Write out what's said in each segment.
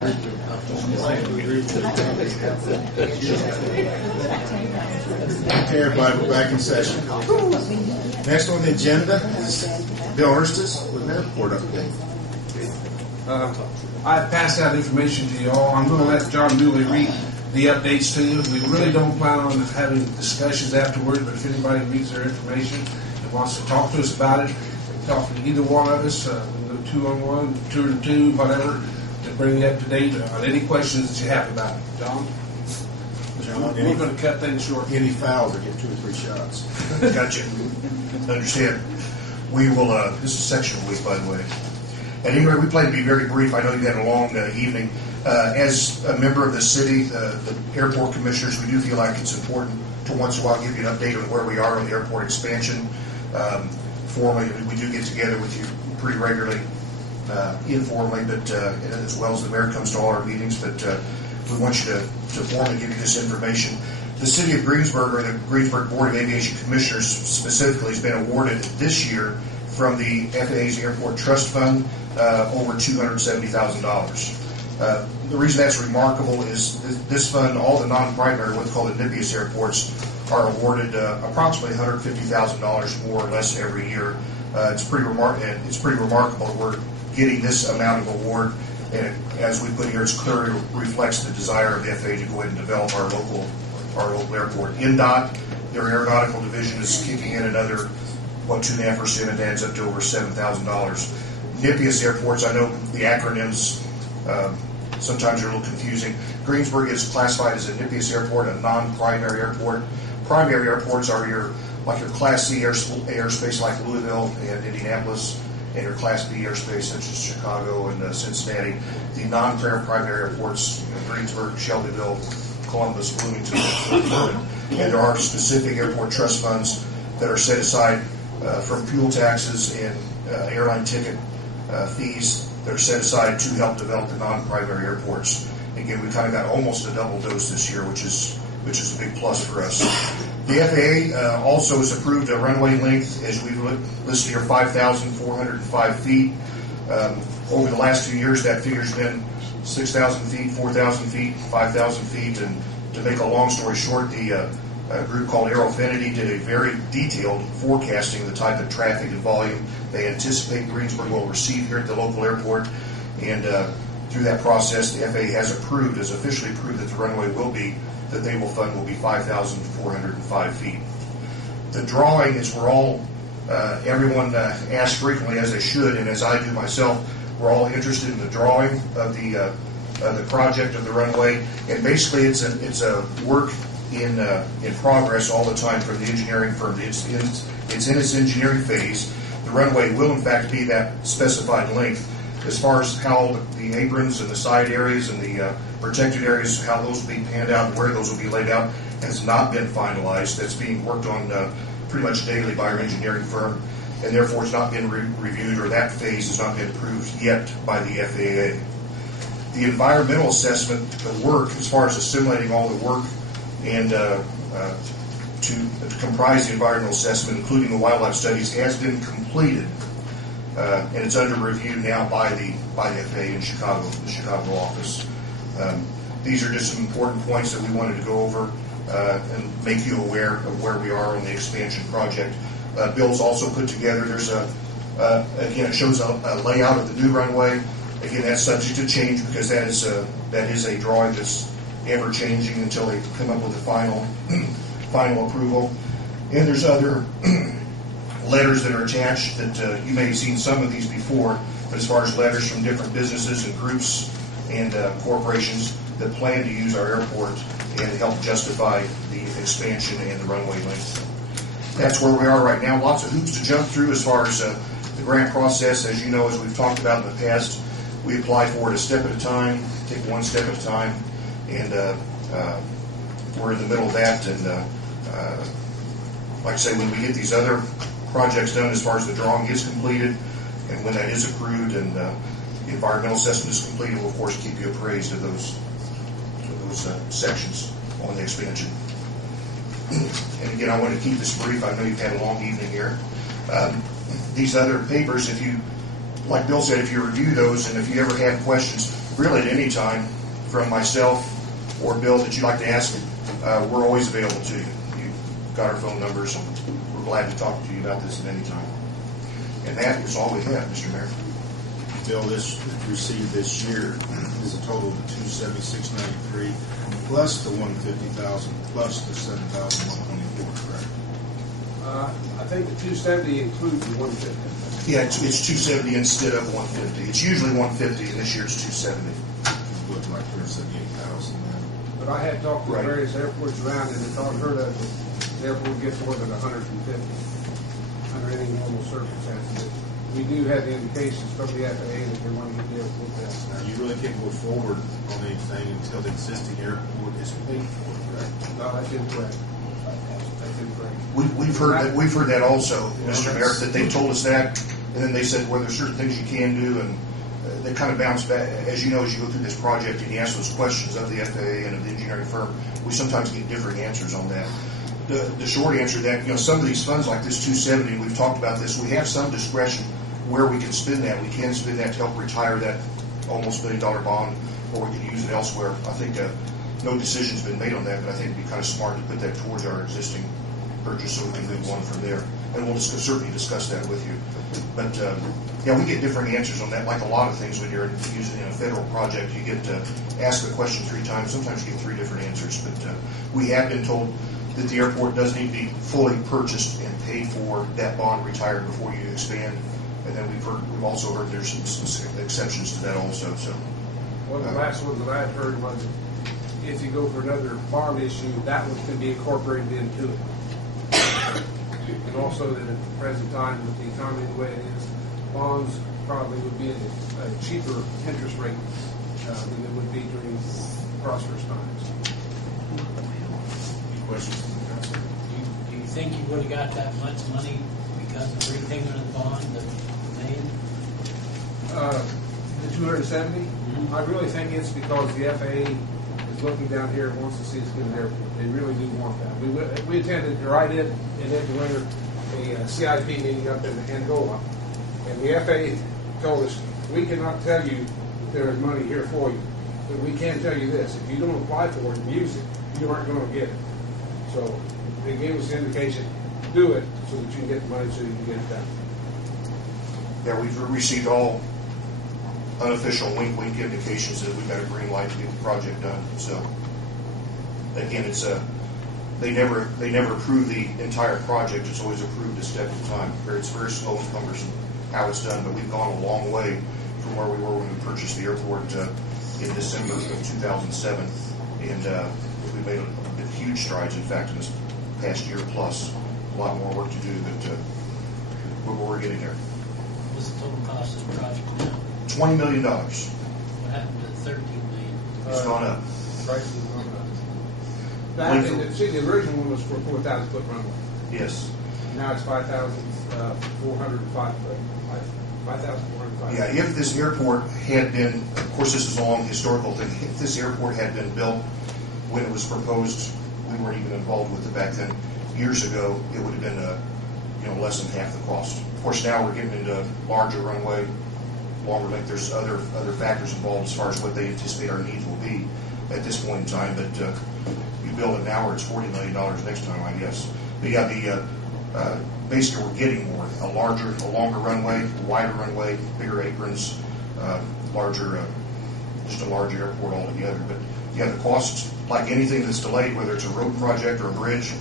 Okay, everybody, we're back in session. Next on the agenda is Bill Erstis with an airport update. I've passed out information to you all. I'm going to let John Dooley read the updates to you. We really don't plan on having discussions afterwards, but if anybody reads their information and wants to talk to us about it, talk to either one of us, 2-on-1, 2-to-2, whatever, to bring you up to date on any questions that you have about it. John? We're going to cut things short. Any fouls or get 2 or 3 shots. Gotcha. Understand. We will, this is sectional week, by the way. At any rate, we plan to be very brief. I know you've had a long evening. As a member of the city, the airport commissioners, we do feel like it's important to once in a while give you an update on where we are on the airport expansion. Formally, we do get together with you pretty regularly, informally, but as well as the mayor comes to all our meetings. But we want you to formally give you this information. The city of Greensburg, or the Greensburg Board of Aviation Commissioners specifically, has been awarded this year from the FAA's Airport Trust Fund over $270,000. The reason that's remarkable is this fund, all the non-primary, what's called the NIPIAS airports, are awarded approximately $150,000 more or less every year. It's pretty remarkable. We're getting this amount of award, and as we put here, it clearly reflects the desire of the FAA to go ahead and develop our local airport. NDOT, their aeronautical division, is kicking in another 2.5%, and adds up to over $7,000. NIPIAS airports, I know the acronyms sometimes are a little confusing. Greensburg is classified as a NIPIAS airport, a non-primary airport. Primary airports are your Class C airspace like Louisville and Indianapolis, and your Class B airspace such as Chicago and Cincinnati. The non-primary airports, Greensburg, Shelbyville, Columbus, Bloomington, and there are specific airport trust funds that are set aside from fuel taxes and airline ticket fees that are set aside to help develop the non-primary airports. Again, we kind of got almost a double dose this year, which is a big plus for us. The FAA also has approved a runway length, as we've listed here, 5,405 feet. Over the last few years, that figure's been 6,000 feet, 4,000 feet, 5,000 feet, and to make a long story short, the a group called Aerofinity did a very detailed forecasting of the type of traffic and volume they anticipate Greensburg will receive here at the local airport. And through that process, the FAA has officially approved that the runway that they will fund will be 5,405 feet. The drawing is everyone asks frequently, as they should, and as I do myself, we're all interested in the drawing of the project of the runway. And basically, it's a work in progress all the time from the engineering firm. It's in its engineering phase. The runway will in fact be that specified length. As far as how the aprons and the side areas and the protected areas, how those will be panned out and where those will be laid out, has not been finalized. That's being worked on pretty much daily by our engineering firm, and therefore it's not been reviewed, or that phase has not been approved yet by the FAA. The environmental assessment, the work, as far as assimilating all the work and to comprise the environmental assessment, including the wildlife studies, has been completed, and it's under review now by the FAA in Chicago, the Chicago office. These are just some important points that we wanted to go over and make you aware of where we are on the expansion project. Bill's also put together. There's again, it shows a layout of the new runway. Again, that's subject to change because that is a drawing that's ever changing until they come up with the final approval. And there's other letters that are attached that you may have seen some of these before, but as far as letters from different businesses and groups and corporations that plan to use our airport and help justify the expansion and the runway length. That's where we are right now. Lots of hoops to jump through as far as the grant process. As you know, as we've talked about in the past, we apply for it a step at a time, take one step at a time, and we're in the middle of that. And like I say, when we get these other projects done, as far as the drawing is completed, and when that is approved and the environmental assessment is completed, we'll of course keep you appraised of those sections on the expansion. And again, I want to keep this brief. I know you've had a long evening here. These other papers, if you, like Bill said, if you review those and if you ever have questions, really at any time from myself or Bill that you'd like to ask, we're always available to you. You've got our phone numbers, and we're glad to talk to you about this at any time. And that is all we have, Mr. Mayor. Bill, this received this year is a total of $276.93 plus the $150,000 plus the $7,124, correct? I think the 270 includes the 150. Yeah, it's 270 instead of 150. It's usually 150, and this year it's 270. It looked like there's 78,000 then. But I had talked to Right. various airports around, and it's unheard of that the airport gets more than 150 under any normal circumstances. We do have the indications from the FAA that they want to get the airport there. Now, you really can't go forward on anything until the existing airport is paid for, correct? No, that's incorrect. That's incorrect. We've heard that also, Mr. Mayor, that they told us that, and then they said, well, there's certain things you can do, and they kind of bounce back. As you know, as you go through this project and you ask those questions of the FAA and of the engineering firm, we sometimes get different answers on that. The short answer to that, some of these funds like this 270, we've talked about this, we have some discretion where we can spend that. We can spend that to help retire that almost $1 million bond, or we can use it elsewhere. I think no decision's been made on that, but I think it'd be kind of smart to put that towards our existing purchase so we can move on from there. And we'll certainly discuss that with you. But yeah, we get different answers on that. Like a lot of things when you're using a federal project, you get asked the question 3 times. Sometimes you get 3 different answers. But we have been told that the airport does need to be fully purchased and paid for, that bond retired before you expand. And then we've also heard there's some exceptions to that also. So One of the last ones that I had heard was if you go for another bond issue, that one can be incorporated into it. And also that at the present time, with the economy the way it is, bonds probably would be at a cheaper interest rate than it would be during prosperous times. Any questions from the council? Do you think you would have got that much money because of repayment of the bond, the million? The 270, I really think it's because the FAA is looking down here and wants to see us get an airport. They really do want that. We attended, or I did, in the winter, a CIP meeting up in Angola, and the FAA told us, we cannot tell you there is money here for you, but we can tell you this, if you don't apply for it and use it, you aren't going to get it. So they gave us the indication, do it so that you can get the money so you can get it done. yeah, we've received all unofficial wink indications that we've got a green light to get the project done. So again, it's they never approve the entire project. It's always approved a step at a time. It's very slow and cumbersome how it's done, but we've gone a long way from where we were when we purchased the airport in December of 2007, and we've made huge strides. In fact, in this past year plus, a lot more work to do, but we're getting there. What's the total cost of the project now? $20 million. What happened to the $13 million? It's gone up. Prices have gone up. Back in the original one was for 4,000 foot runway. Yes. Now it's 5,405 foot. 5,405. Yeah, if this airport had been, of course this is a long historical thing, if this airport had been built when it was proposed, we weren't even involved with it back then, years ago, it would have been less than half the cost. Of course now we're getting into larger runway, longer length, there's other factors involved as far as what they anticipate our needs will be at this point in time, but you build it now or it's $40 million next time, I guess. But yeah, basically we're getting more, a longer runway, wider runway, bigger aprons, just a larger airport altogether. But yeah, the cost, like anything that's delayed, whether it's a road project or a bridge,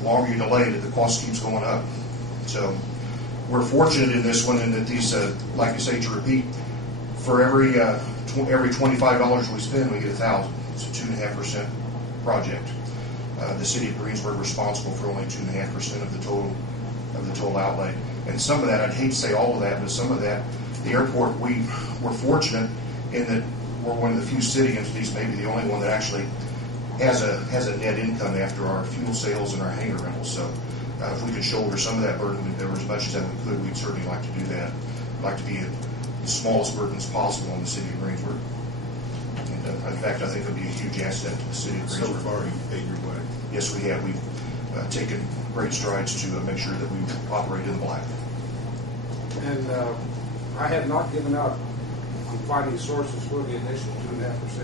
the longer you delay it, the cost keeps going up. So we're fortunate in this one in that these, like I say, to repeat, for every $25 we spend, we get $1,000. It's a 2.5% project. The city of Greensburg responsible for only 2.5% of the total outlay. And some of that, I'd hate to say all of that, but some of that, the airport, we're fortunate in that we're one of the few city entities, maybe the only one that actually has a net income after our fuel sales and our hangar rentals. So if we could shoulder some of that burden, or as much as that we could, we'd certainly like to do that. We'd like to be the smallest burdens possible in the city of Greensburg. And in fact, I think it would be a huge asset to the city of So Greensburg. far, you've paid your way. Yes, we have. We've taken great strides to make sure that we operate in the black. And I have not given out finding sources for the additional 2.5%.